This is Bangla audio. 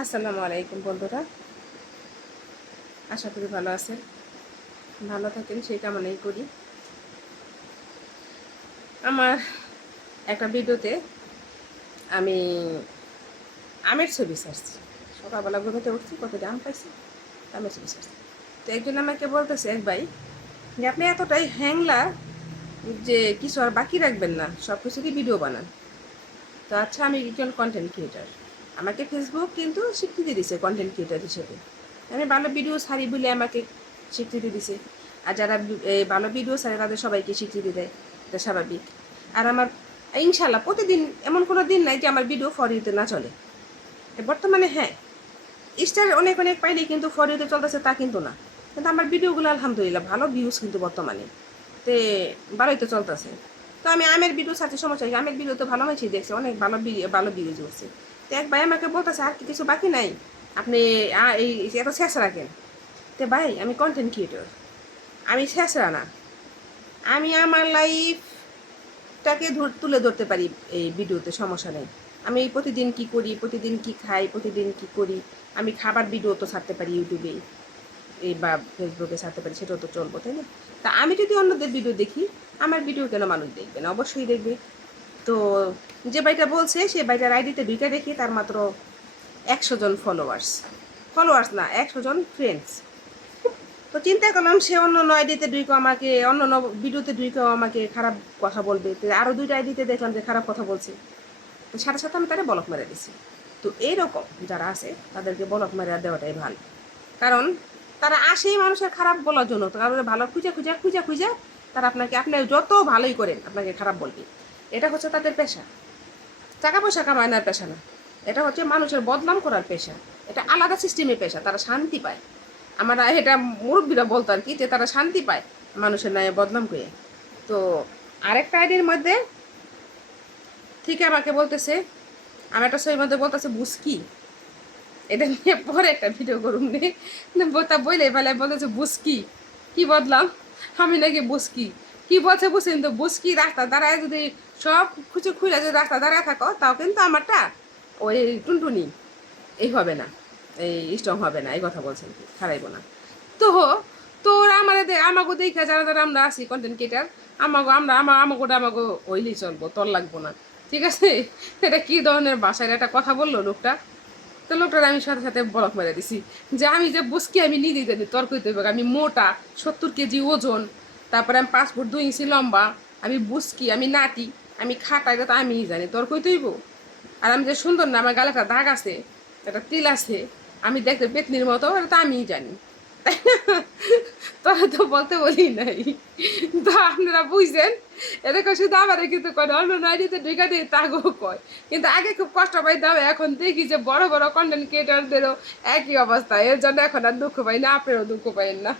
আসসালামু আলাইকুম বন্ধুরা, আশা করি ভালো আছেন। ভালো থাকেন সেই কামনাই করি। আমার একটা ভিডিওতে আমি আমের ছবি ছাড়ছি। সকালবেলা ঘুমাতে উঠছি, কতটা আম পাইছি, আমের ছবি ছাড়ছি। তো একজন আমাকে বলতেছে, এক ভাই, যে আপনি এতটাই হ্যাংলা যে কিছু আর বাকি রাখবেন না, সব কিছু কি ভিডিও বানান। তো আচ্ছা, আমি একজন কন্টেন্ট ক্রিয়েটার, আমাকে ফেসবুক কিন্তু স্বীকৃতি দিছে কন্টেন্ট ক্রিয়েটার হিসেবে। আমি ভালো ভিডিও ছাড়ি বলে আমাকে স্বীকৃতি দিছে। আর যারা ভালো ভিডিও ছাড়ে তাদের সবাইকে স্বীকৃতি দেয়, এটা স্বাভাবিক। আর আমার ইনশাল্লাহ প্রতিদিন এমন কোনো দিন নাই যে আমার ভিডিও ফর ইউতে না চলে। বর্তমানে হ্যাঁ, স্টার অনেক অনেক পাইলেই কিন্তু ফর ইউতে চলতেছে তা কিন্তু না, কিন্তু আমার ভিডিওগুলো আলহামদুলিল্লাহ ভালো ভিউজ কিন্তু বর্তমানে তে ভালোই তো চলতেছে। তো আমি আমের ভিডিও ছাড়তে সমস্যা হয়, আমের ভিডিও তো ভালো হয়েছে, দেখছে অনেক ভালো ভিউজ হচ্ছে। তো এক ভাই আমাকে বলতেছে, আর কি কিছু বাকি নাই, আপনি এই এত শেষ রাখেন। তো ভাই, আমি কন্টেন্ট ক্রিয়েটর, আমি শেষরা না, আমি আমার লাইফটাকে তুলে ধরতে পারি এই ভিডিওতে, সমস্যা নেই। আমি প্রতিদিন কি করি, প্রতিদিন কি খাই, প্রতিদিন কি করি, আমি খাবার ভিডিও তো ছাড়তে পারি ইউটিউবে এই বা ফেসবুকে ছাড়তে পারি, সেটাও তো চলবো, তাই না? তা আমি যদি অন্যদের ভিডিও দেখি, আমার ভিডিও কেন মানুষ দেখবে না? অবশ্যই দেখবে। তো যে ভাইটা বলছে, সে ভাইটার আইডিতে ঢুকে দেখি তার মাত্র 100 জন ফলোয়ার্স না, 100 জন ফ্রেন্ডস। তো চিন্তা করলাম, সে অন্য আইডিতে ঢুকেও আমাকে, অন্য ভিডিওতে ঢুকেও আমাকে খারাপ কথা বলবে। তো আরও 2টা আইডিতে দেখলাম যে খারাপ কথা বলছে, তো সাথে সাথে আমি তারা ব্লক মেরে দিছি। তো এইরকম যারা আছে তাদেরকে ব্লক মেরে দেওয়াটাই ভালো, কারণ তারা আসেই মানুষের খারাপ বলার জন্য। তো কারণ ভালো খুঁজে তারা আপনাকে, আপনি যত ভালোই করেন আপনাকে খারাপ বলবে। এটা হচ্ছে তাদের পেশা, টাকা পয়সা কামানোর পেশা না। এটা হচ্ছে মানুষের বদনাম করার পেশা, এটা আলাদা সিস্টেমের পেশা, তারা শান্তি পায়। আমরা এটা মুরব্বীরা বলতো আর কি, যে তারা শান্তি পায় মানুষের ন্যায় বদনাম করে। তো আরেকটা আইডির মধ্যে থেকে আমাকে বলতেছে, আমি একটা ছবির মধ্যে বলতেছে বুসকি, এটা নিয়ে পরে একটা ভিডিও করুন নে, তা বইলে বেলায় বলতেছে বুসকি, কি বদলাম আমি নাকি বুসকি, কি বলছে বুঝছেন তো? বুসকি রাস্তা দাঁড়ায় যদি সব খুঁজে খুঁজে যদি রাস্তা দাঁড়ায় থাকো, তাও কিন্তু আমারটা ওই টুনটুনি এই হবে না, এই স্ট্রং হবে না, এই কথা বলছেন, কি খারাইব না। তো তোর আমাকে দেখা যারা যারা আমরা আছি কন্টেন্ট ক্রিয়েটার, আমাকে হইলেই চলবো, তোর লাগবো না, ঠিক আছে? এটা কি ধরনের ভাষায় একটা কথা বললো লোকটা? তো লোকটার আমি সাথে সাথে ব্লক মেরে দিছি, যে আমি যে বুঝকি আমি নিজেই জানি, তর্ক হইতে হবে, আমি মোটা, 70 কেজি ওজন, তারপরে আমি 5 ফুট 2 ইঞ্চি লম্বা, আমি বুঝকি, আমি নাটি, আমি খাটা, এটা তো আমিই জানি, তর্ক হইতে হইব? আর আমি যে সুন্দর না, আমার গালে একটা দাগ আছে, একটা তিল আছে, আমি দেখতে পেতনির মতো, এটা তো আমিই জানি, তাই না? তোরা তো বলতে বলি নাই। তো আপনারা বুঝছেন, এরকম শুধু আমারে কিন্তু করে, অন্য নারীতে ঢুকা দিয়ে তাগো কয়। কিন্তু আগে খুব কষ্ট পাইতাম, এখন দেখি যে বড় বড় কন্টেন্ট ক্রিয়েটারদেরও একই অবস্থা, এর জন্য এখন আর দুঃখ পাই না, আপনারও দুঃখ পাইন না।